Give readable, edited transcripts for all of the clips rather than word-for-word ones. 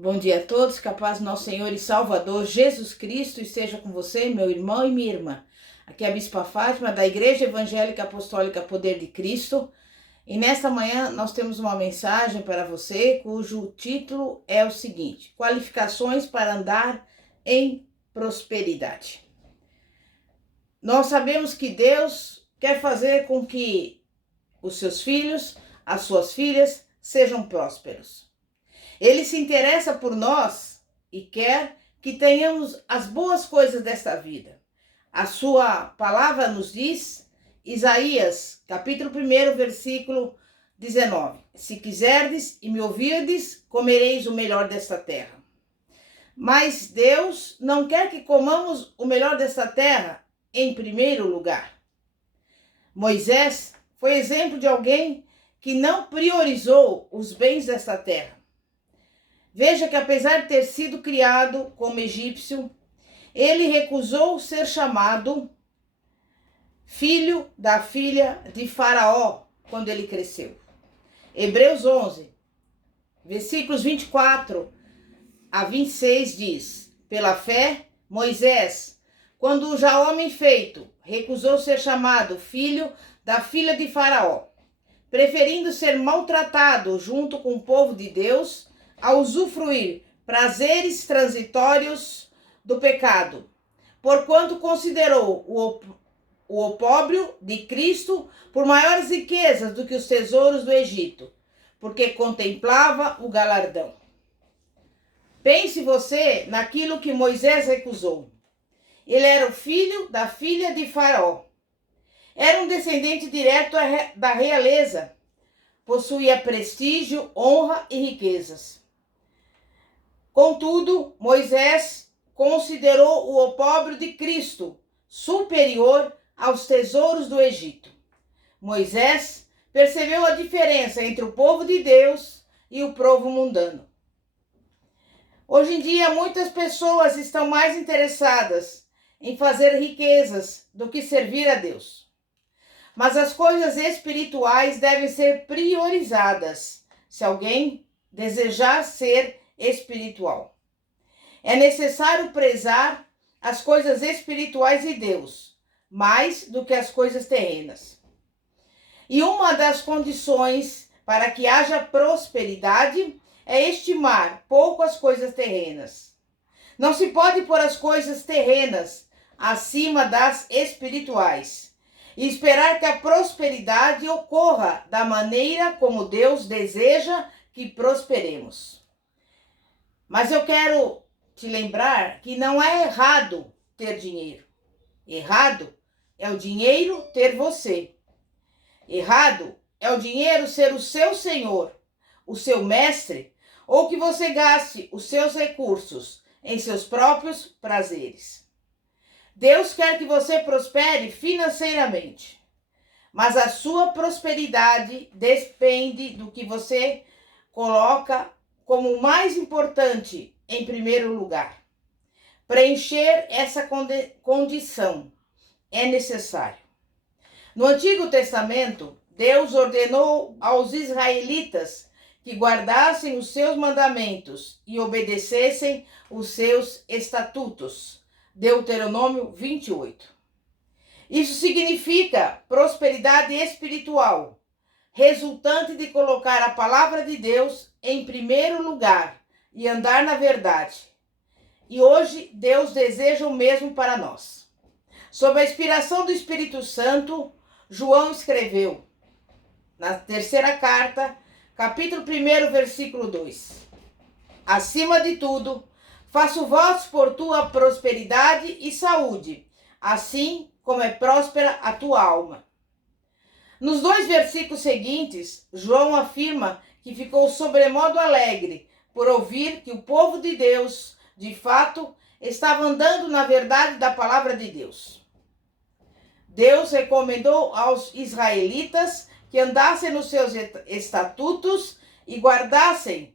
Bom dia a todos, que a paz do nosso Senhor e Salvador Jesus Cristo esteja com você, meu irmão e minha irmã. Aqui é a Bispa Fátima, da Igreja Evangélica Apostólica Poder de Cristo. E nesta manhã nós temos uma mensagem para você, cujo título é o seguinte: Qualificações para andar em prosperidade. Nós sabemos que Deus quer fazer com que os seus filhos, as suas filhas, sejam prósperos. Ele se interessa por nós e quer que tenhamos as boas coisas desta vida. A sua palavra nos diz, Isaías, capítulo 1, versículo 19: Se quiserdes e me ouvirdes, comereis o melhor desta terra. Mas Deus não quer que comamos o melhor desta terra em primeiro lugar. Moisés foi exemplo de alguém que não priorizou os bens desta terra. Veja que apesar de ter sido criado como egípcio, ele recusou ser chamado filho da filha de Faraó quando ele cresceu. Hebreus 11, versículos 24 a 26 diz: Pela fé, Moisés, quando já homem feito, recusou ser chamado filho da filha de Faraó, preferindo ser maltratado junto com o povo de Deus, a usufruir prazeres transitórios do pecado, porquanto considerou o opróbrio de Cristo por maiores riquezas do que os tesouros do Egito, porque contemplava o galardão. Pense você naquilo que Moisés recusou. Ele era o filho da filha de Faraó. Era um descendente direto da realeza. Possuía prestígio, honra e riquezas. Contudo, Moisés considerou o opróbrio de Cristo superior aos tesouros do Egito. Moisés percebeu a diferença entre o povo de Deus e o povo mundano. Hoje em dia, muitas pessoas estão mais interessadas em fazer riquezas do que servir a Deus. Mas as coisas espirituais devem ser priorizadas se alguém desejar ser espiritual. É necessário prezar as coisas espirituais de Deus, mais do que as coisas terrenas. E uma das condições para que haja prosperidade é estimar pouco as coisas terrenas. Não se pode pôr as coisas terrenas acima das espirituais e esperar que a prosperidade ocorra da maneira como Deus deseja que prosperemos. Mas eu quero te lembrar que não é errado ter dinheiro. Errado é o dinheiro ter você. Errado é o dinheiro ser o seu senhor, o seu mestre, ou que você gaste os seus recursos em seus próprios prazeres. Deus quer que você prospere financeiramente, mas a sua prosperidade depende do que você coloca como o mais importante em primeiro lugar. Preencher essa condição é necessário. No Antigo Testamento, Deus ordenou aos israelitas que guardassem os seus mandamentos e obedecessem os seus estatutos. Deuteronômio 28. Isso significa prosperidade espiritual, resultante de colocar a palavra de Deus em primeiro lugar e andar na verdade. E hoje Deus deseja o mesmo para nós. Sob a inspiração do Espírito Santo, João escreveu na terceira carta, capítulo 1, versículo 2: Acima de tudo, faço votos por tua prosperidade e saúde, assim como é próspera a tua alma. Nos 2 versículos seguintes, João afirma que ficou sobremodo alegre por ouvir que o povo de Deus, de fato, estava andando na verdade da palavra de Deus. Deus recomendou aos israelitas que andassem nos seus estatutos e guardassem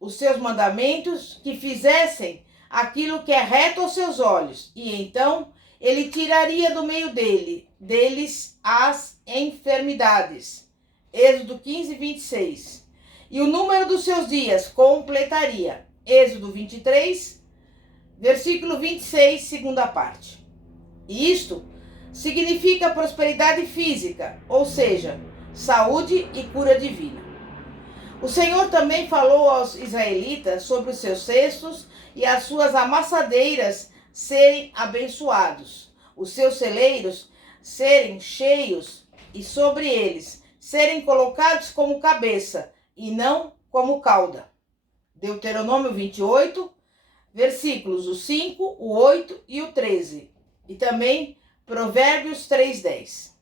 os seus mandamentos, que fizessem aquilo que é reto aos seus olhos, e então ele tiraria do meio deles as enfermidades. Êxodo 15, 26. E o número dos seus dias completaria. Êxodo 23, versículo 26, segunda parte. E isto significa prosperidade física, ou seja, saúde e cura divina. O Senhor também falou aos israelitas sobre os seus cestos e as suas amassadeiras serem abençoados, os seus celeiros serem cheios e sobre eles serem colocados como cabeça e não como cauda. Deuteronômio 28, versículos o 5, o 8 e o 13. E também Provérbios 3:10.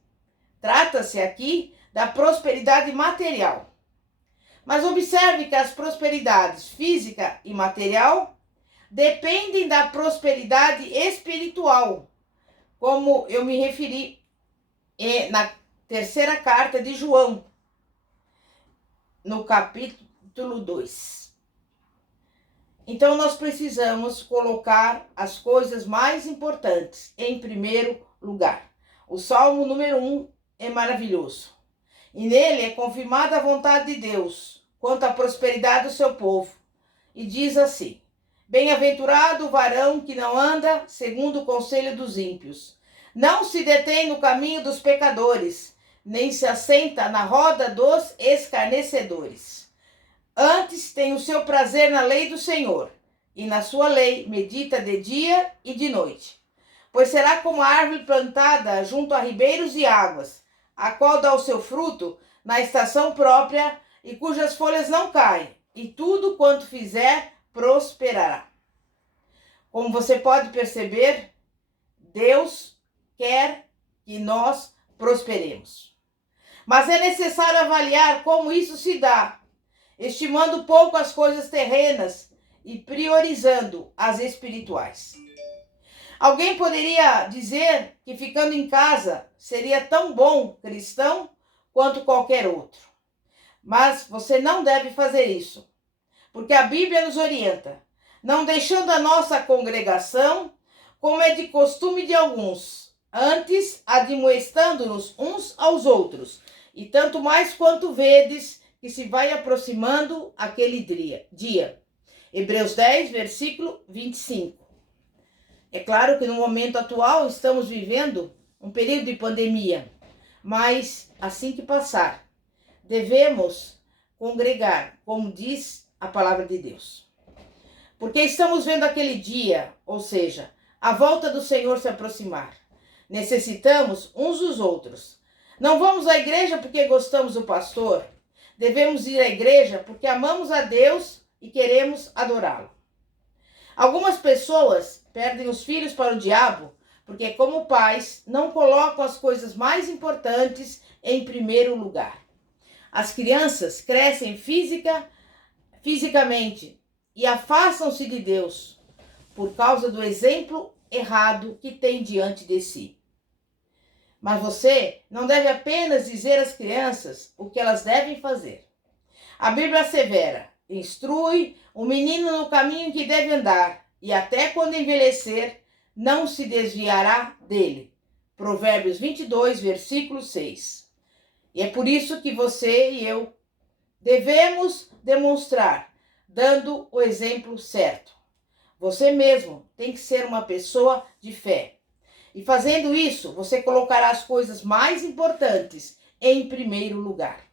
Trata-se aqui da prosperidade material. Mas observe que as prosperidades física e material dependem da prosperidade espiritual, como eu me referi na terceira carta de João, no capítulo 2. Então nós precisamos colocar as coisas mais importantes em primeiro lugar. O Salmo número 1 é maravilhoso. E nele é confirmada a vontade de Deus quanto à prosperidade do seu povo. E diz assim: bem-aventurado o varão que não anda segundo o conselho dos ímpios, não se detém no caminho dos pecadores, nem se assenta na roda dos escarnecedores. Antes tem o seu prazer na lei do Senhor, e na sua lei medita de dia e de noite. Pois será como a árvore plantada junto a ribeiros e águas, a qual dá o seu fruto na estação própria e cujas folhas não caem, e tudo quanto fizer prosperará. Como você pode perceber, Deus quer que nós prosperemos. Mas é necessário avaliar como isso se dá, estimando pouco as coisas terrenas e priorizando as espirituais. Alguém poderia dizer que ficando em casa seria tão bom cristão quanto qualquer outro. Mas você não deve fazer isso, porque a Bíblia nos orienta, não deixando a nossa congregação, como é de costume de alguns, antes admoestando-nos uns aos outros, e tanto mais quanto vedes que se vai aproximando aquele dia. Hebreus 10, versículo 25. É claro que no momento atual estamos vivendo um período de pandemia, mas assim que passar, devemos congregar, como diz a palavra de Deus. Porque estamos vendo aquele dia, ou seja, a volta do Senhor se aproximar. Necessitamos uns dos outros. Não vamos à igreja porque gostamos do pastor. Devemos ir à igreja porque amamos a Deus e queremos adorá-lo. Algumas pessoas perdem os filhos para o diabo porque, como pais, não colocam as coisas mais importantes em primeiro lugar. As crianças crescem fisicamente e afastam-se de Deus por causa do exemplo errado que tem diante de si. Mas você não deve apenas dizer às crianças o que elas devem fazer. A Bíblia assevera: instrui o menino no caminho que deve andar, e até quando envelhecer, não se desviará dele. Provérbios 22, versículo 6. E é por isso que você e eu devemos demonstrar, dando o exemplo certo. Você mesmo tem que ser uma pessoa de fé. E fazendo isso, você colocará as coisas mais importantes em primeiro lugar.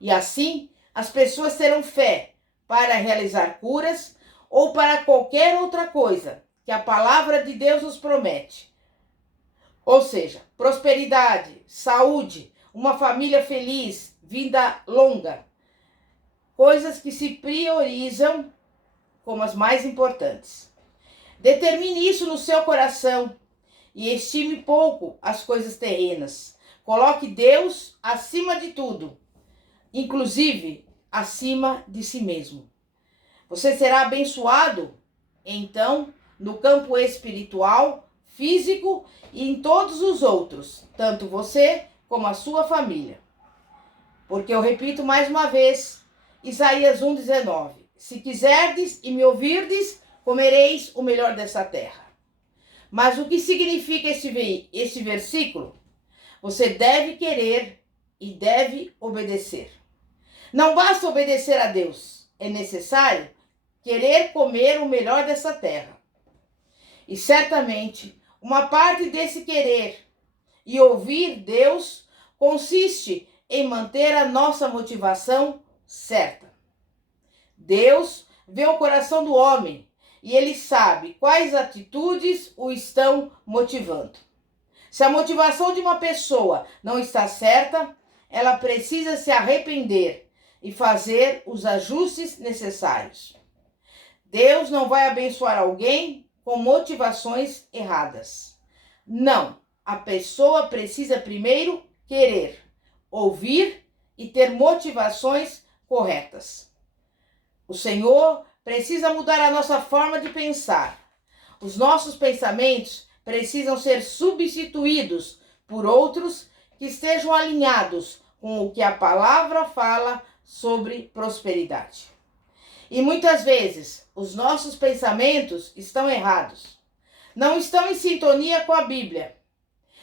E assim, as pessoas terão fé para realizar curas ou para qualquer outra coisa que a palavra de Deus nos promete. Ou seja, prosperidade, saúde, uma família feliz, vida longa. Coisas que se priorizam como as mais importantes. Determine isso no seu coração e estime pouco as coisas terrenas. Coloque Deus acima de tudo, inclusive acima de si mesmo. Você será abençoado, então, no campo espiritual, físico e em todos os outros, tanto você como a sua família. Porque eu repito mais uma vez, Isaías 1,19. Se quiserdes e me ouvirdes, comereis o melhor dessa terra. Mas o que significa esse versículo? Você deve querer e deve obedecer. Não basta obedecer a Deus, é necessário querer comer o melhor dessa terra. E certamente, uma parte desse querer e ouvir Deus consiste em manter a nossa motivação certa. Deus vê o coração do homem e ele sabe quais atitudes o estão motivando. Se a motivação de uma pessoa não está certa, ela precisa se arrepender e fazer os ajustes necessários. Deus não vai abençoar alguém com motivações erradas. Não, a pessoa precisa primeiro querer, ouvir e ter motivações corretas. O Senhor precisa mudar a nossa forma de pensar. Os nossos pensamentos precisam ser substituídos por outros que estejam alinhados com o que a palavra fala sobre prosperidade. E muitas vezes os nossos pensamentos estão errados, não estão em sintonia com a Bíblia.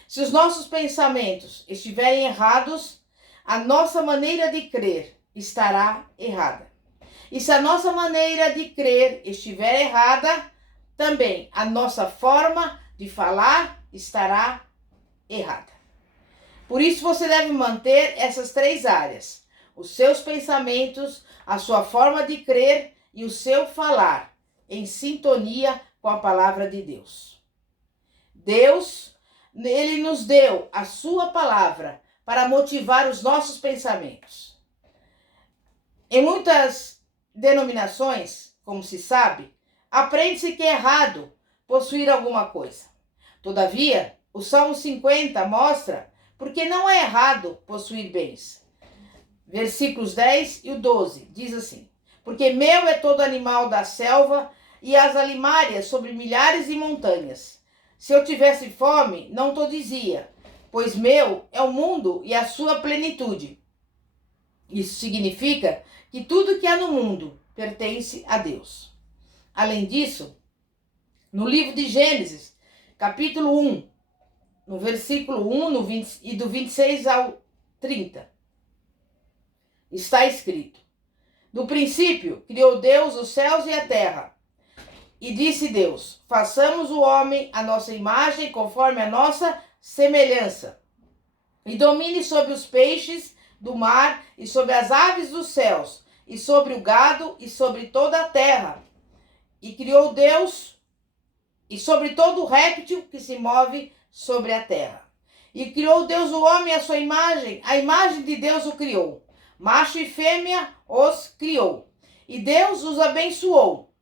Se os nossos pensamentos estiverem errados, a nossa maneira de crer estará errada. E se a nossa maneira de crer estiver errada, também a nossa forma de falar estará errada. Por isso você deve manter essas 3 áreas: os seus pensamentos, a sua forma de crer e o seu falar em sintonia com a palavra de Deus. Deus, ele nos deu a sua palavra para motivar os nossos pensamentos. Em muitas denominações, como se sabe, aprende-se que é errado possuir alguma coisa. Todavia, o Salmo 50 mostra porque não é errado possuir bens. Versículos 10 e o 12 diz assim: porque meu é todo animal da selva e as alimárias sobre milhares de montanhas. Se eu tivesse fome, não to dizia, pois meu é o mundo e a sua plenitude. Isso significa que tudo que há no mundo pertence a Deus. Além disso, no livro de Gênesis, capítulo 1, no versículo 1 e do 26 ao 30, está escrito: no princípio criou Deus os céus e a terra. E disse Deus: façamos o homem à nossa imagem, conforme a nossa semelhança, e domine sobre os peixes do mar, e sobre as aves dos céus, e sobre o gado, e sobre toda a terra. E criou Deus, e sobre todo o réptil que se move sobre a terra. E criou Deus o homem à sua imagem, a imagem de Deus o criou. Macho e fêmea os criou. E Deus os abençoou.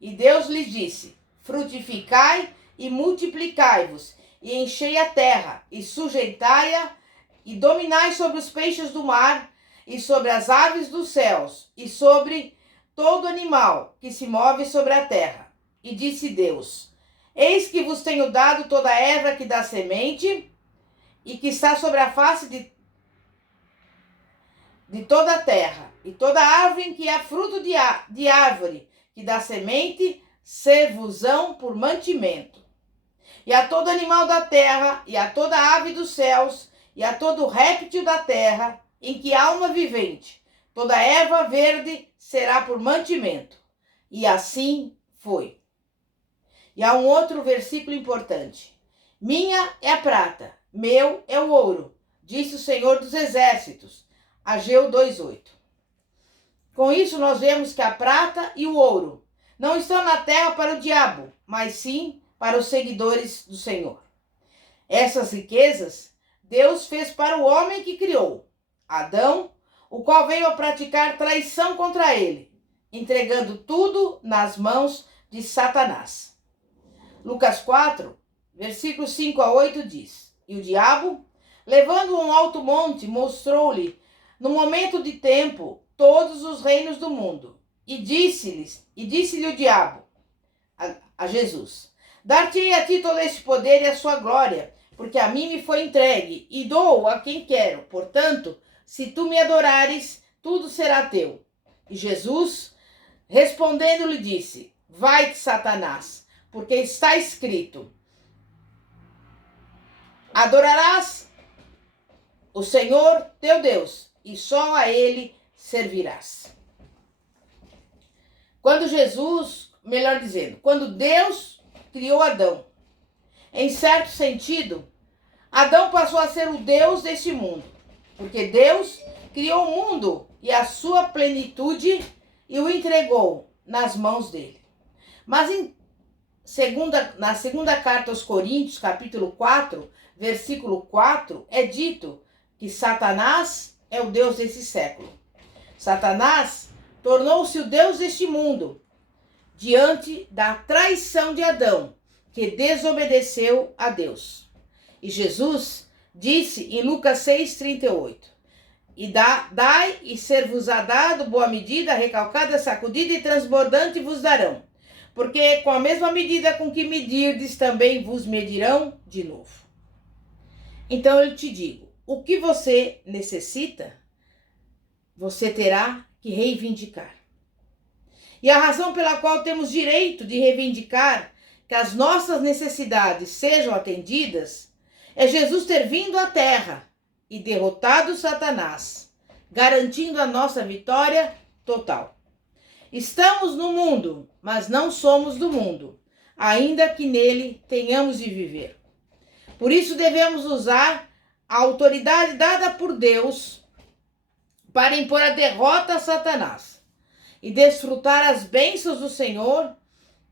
E Deus lhes disse: frutificai e multiplicai-vos, e enchei a terra, e sujeitai-a, e dominai sobre os peixes do mar, e sobre as aves dos céus, e sobre todo animal que se move sobre a terra. E disse Deus: eis que vos tenho dado toda a erva que dá semente, e que está sobre a face de toda a terra, e toda árvore em que há fruto de árvore, que dá semente, ser-vos-ão por mantimento. E a todo animal da terra, e a toda ave dos céus, e a todo réptil da terra, em que há uma vivente, toda erva verde será por mantimento. E assim foi. E há um outro versículo importante: minha é a prata, meu é o ouro, disse o Senhor dos Exércitos. Ageu 2:8. Com isso nós vemos que a prata e o ouro não estão na terra para o diabo, mas sim para os seguidores do Senhor. Essas riquezas Deus fez para o homem que criou, Adão, o qual veio a praticar traição contra ele, entregando tudo nas mãos de Satanás. Lucas 4, versículos 5 a 8 diz: e o diabo, levando-o a um alto monte, mostrou-lhe, no momento de tempo, todos os reinos do mundo. E disse-lhe o diabo a Jesus: dar-te-ei a ti todo este poder e a sua glória, porque a mim me foi entregue, e dou a quem quero. Portanto, se tu me adorares, tudo será teu. E Jesus, respondendo, lhe disse: vai-te, Satanás, porque está escrito: adorarás o Senhor teu Deus, e só a ele servirás. Quando Jesus, melhor dizendo, quando Deus criou Adão, em certo sentido, Adão passou a ser o Deus deste mundo, porque Deus criou o mundo e a sua plenitude e o entregou nas mãos dele. Mas na segunda carta aos Coríntios, capítulo 4, versículo 4, é dito que Satanás é o Deus desse século. Satanás tornou-se o Deus deste mundo diante da traição de Adão, que desobedeceu a Deus. E Jesus disse em Lucas 6,38: E dai e ser-vos-á dado boa medida, recalcada, sacudida e transbordante vos darão. Porque com a mesma medida com que medirdes, também vos medirão de novo. Então eu te digo, o que você necessita, você terá que reivindicar. E a razão pela qual temos direito de reivindicar que as nossas necessidades sejam atendidas é Jesus ter vindo à terra e derrotado Satanás, garantindo a nossa vitória total. Estamos no mundo, mas não somos do mundo, ainda que nele tenhamos de viver. Por isso devemos usar a autoridade dada por Deus para impor a derrota a Satanás e desfrutar as bênçãos do Senhor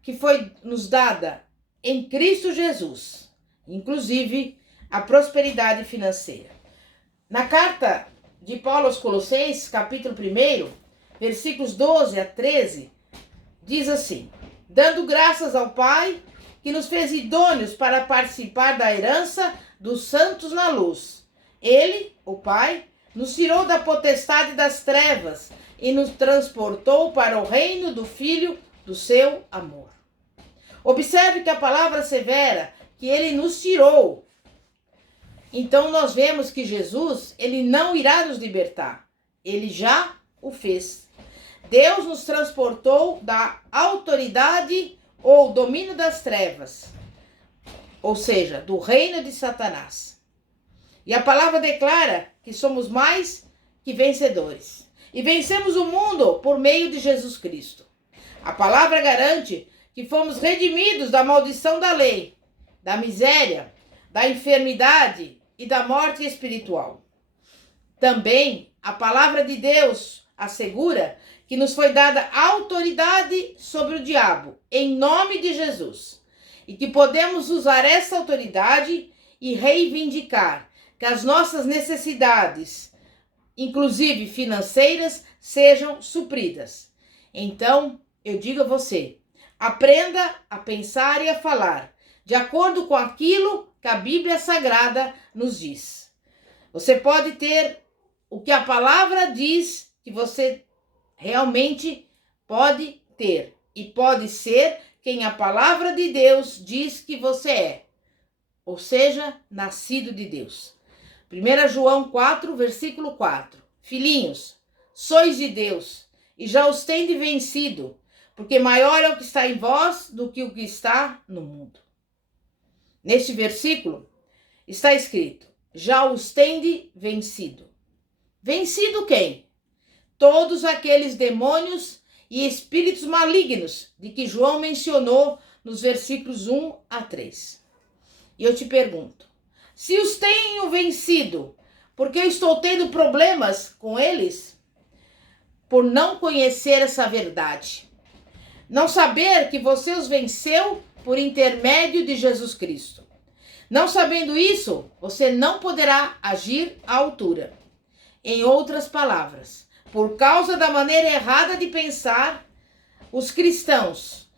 que foi nos dada em Cristo Jesus, inclusive a prosperidade financeira. Na carta de Paulo aos Colossenses, capítulo 1, versículos 12 a 13, diz assim: dando graças ao Pai, que nos fez idôneos para participar da herança dos santos na luz. Ele, o Pai, nos tirou da potestade das trevas e nos transportou para o reino do Filho do seu amor. Observe que a palavra severa que ele nos tirou. Então nós vemos que Jesus, ele não irá nos libertar. Ele já o fez. Deus nos transportou da autoridade ou domínio das trevas, ou seja, do reino de Satanás. E a palavra declara que somos mais que vencedores. E vencemos o mundo por meio de Jesus Cristo. A palavra garante que fomos redimidos da maldição da lei, da miséria, da enfermidade e da morte espiritual. Também a palavra de Deus assegura que nos foi dada autoridade sobre o diabo, em nome de Jesus, e que podemos usar essa autoridade e reivindicar que as nossas necessidades, inclusive financeiras, sejam supridas. Então, eu digo a você, aprenda a pensar e a falar de acordo com aquilo que a Bíblia Sagrada nos diz. Você pode ter o que a palavra diz que você realmente pode ter e pode ser quem a palavra de Deus diz que você é, ou seja, nascido de Deus. 1 João 4, versículo 4. Filhinhos, sois de Deus e já os tendes vencido, porque maior é o que está em vós do que o que está no mundo. Neste versículo está escrito, já os tende vencido. Vencido quem? Todos aqueles demônios e espíritos malignos de que João mencionou nos versículos 1 a 3. E eu te pergunto, se os tenho vencido, por que eu estou tendo problemas com eles? Por não conhecer essa verdade. Não saber que você os venceu por intermédio de Jesus Cristo. Não sabendo isso, você não poderá agir à altura. Em outras palavras, por causa da maneira errada de pensar, os cristãos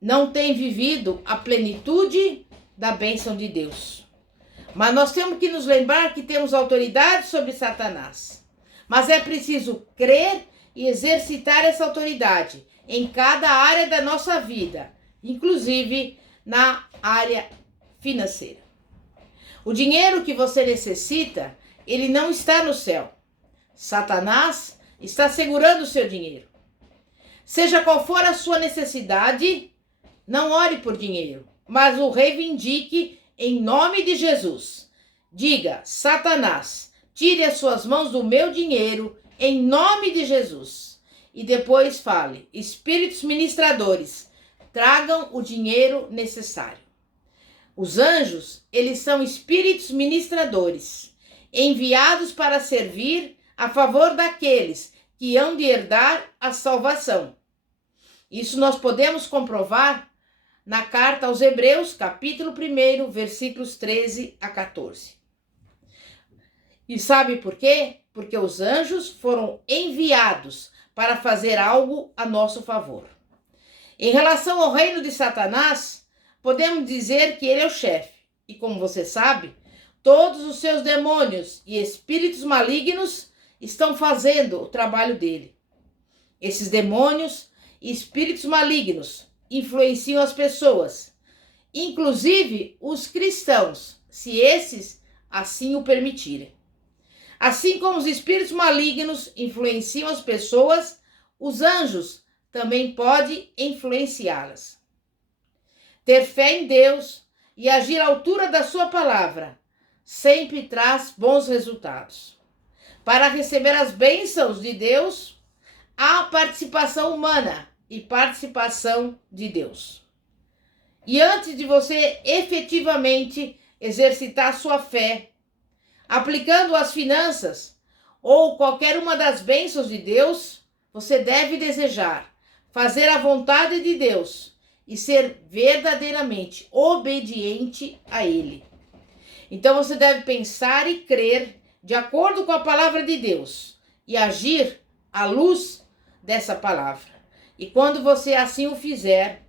não têm vivido a plenitude da bênção de Deus. Mas nós temos que nos lembrar que temos autoridade sobre Satanás. Mas é preciso crer e exercitar essa autoridade em cada área da nossa vida, inclusive na área financeira. O dinheiro que você necessita, ele não está no céu. Satanás está segurando o seu dinheiro. Seja qual for a sua necessidade, não ore por dinheiro, mas o reivindique em nome de Jesus. Diga, Satanás, tire as suas mãos do meu dinheiro em nome de Jesus. e depois fale: espíritos ministradores, tragam o dinheiro necessário. Os anjos, eles são espíritos ministradores, enviados para servir a favor daqueles que hão de herdar a salvação. Isso nós podemos comprovar na carta aos Hebreus, capítulo 1, versículos 13 a 14. E sabe por quê? Porque os anjos foram enviados para fazer algo a nosso favor. Em relação ao reino de Satanás, podemos dizer que ele é o chefe. E como você sabe, todos os seus demônios e espíritos malignos estão fazendo o trabalho dele. Esses demônios e espíritos malignos influenciam as pessoas, inclusive os cristãos, se esses assim o permitirem. Assim como os espíritos malignos influenciam as pessoas, os anjos também podem influenciá-las. Ter fé em Deus e agir à altura da sua palavra sempre traz bons resultados. Para receber as bênçãos de Deus, há participação humana e participação de Deus. E antes de você efetivamente exercitar sua fé, aplicando as finanças ou qualquer uma das bênçãos de Deus, você deve desejar fazer a vontade de Deus e ser verdadeiramente obediente a Ele. Então você deve pensar e crer de acordo com a palavra de Deus e agir à luz dessa palavra. E quando você assim o fizer,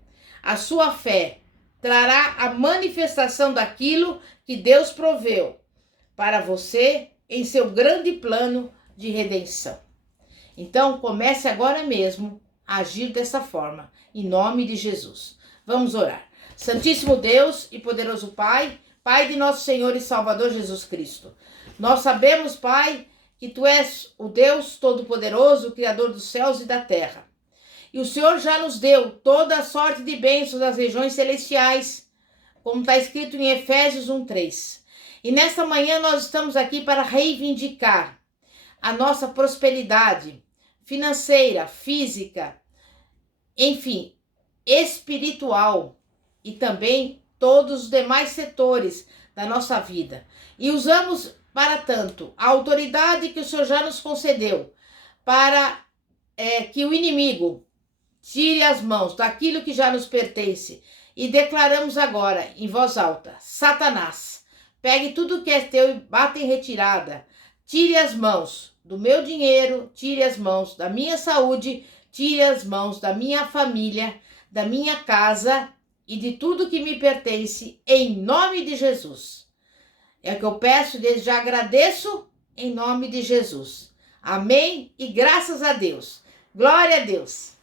a sua fé trará a manifestação daquilo que Deus proveu para você em seu grande plano de redenção. Então comece agora mesmo a agir dessa forma, em nome de Jesus. Vamos orar. Santíssimo Deus e poderoso Pai, Pai de nosso Senhor e Salvador Jesus Cristo, nós sabemos, Pai, que Tu és o Deus Todo-Poderoso, Criador dos céus e da terra. E o Senhor já nos deu toda a sorte de bênçãos das regiões celestiais, como está escrito em Efésios 1:3. E nesta manhã nós estamos aqui para reivindicar a nossa prosperidade financeira, física, enfim, espiritual e também todos os demais setores da nossa vida. E usamos para tanto a autoridade que o Senhor já nos concedeu para que o inimigo tire as mãos daquilo que já nos pertence. E declaramos agora em voz alta: Satanás, pegue tudo que é teu e bata em retirada. Tire as mãos do meu dinheiro, tire as mãos da minha saúde, tire as mãos da minha família, da minha casa e de tudo que me pertence, em nome de Jesus. É o que eu peço, desde já agradeço, em nome de Jesus. Amém e graças a Deus. Glória a Deus.